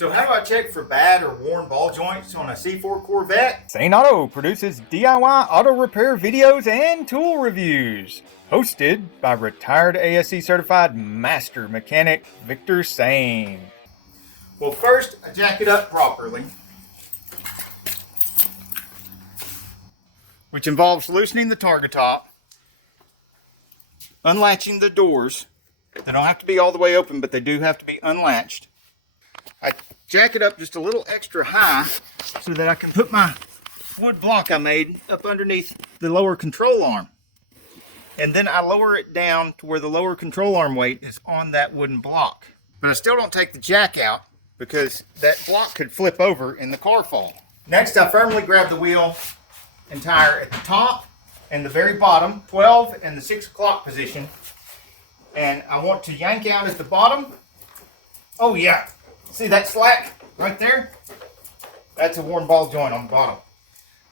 So how do I check for bad or worn ball joints on a C4 Corvette? Saneauto produces DIY auto repair videos and tool reviews. Hosted by retired ASE certified master mechanic Victor Sane. Well, first I jack it up properly, which involves loosening the target top, unlatching the doors. They don't have to be all the way open, but they do have to be unlatched. I jack it up just a little extra high so that I can put my wood block I made up underneath the lower control arm. And then I lower it down to where the lower control arm weight is on that wooden block. But I still don't take the jack out because that block could flip over in the car fall. Next, I firmly grab the wheel and tire at the top and the very bottom, 12 and the 6 o'clock position. And I want to yank out at the bottom. Oh yeah, see that slack right there? That's a worn ball joint on the bottom.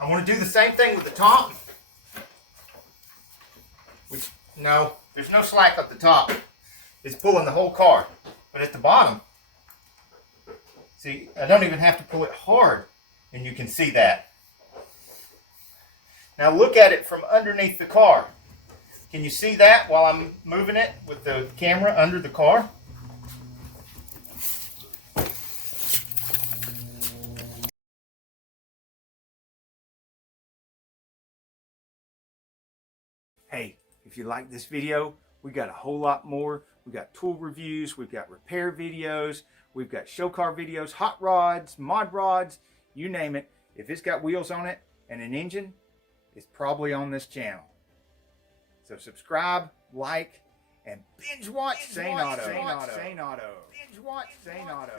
I want to do the same thing with the top. Which, no, there's no slack at the top. It's pulling the whole car. But at the bottom, see, I don't even have to pull it hard, and you can see that. Now look at it from underneath the car. Can you see that while I'm moving it with the camera under the car? Hey, if you like this video, we got a whole lot more. We got tool reviews, we've got repair videos, we've got show car videos, hot rods, mod rods, you name it. If it's got wheels on it and an engine, it's probably on this channel. So subscribe, like, and binge watch Saneauto. Binge watch Saneauto.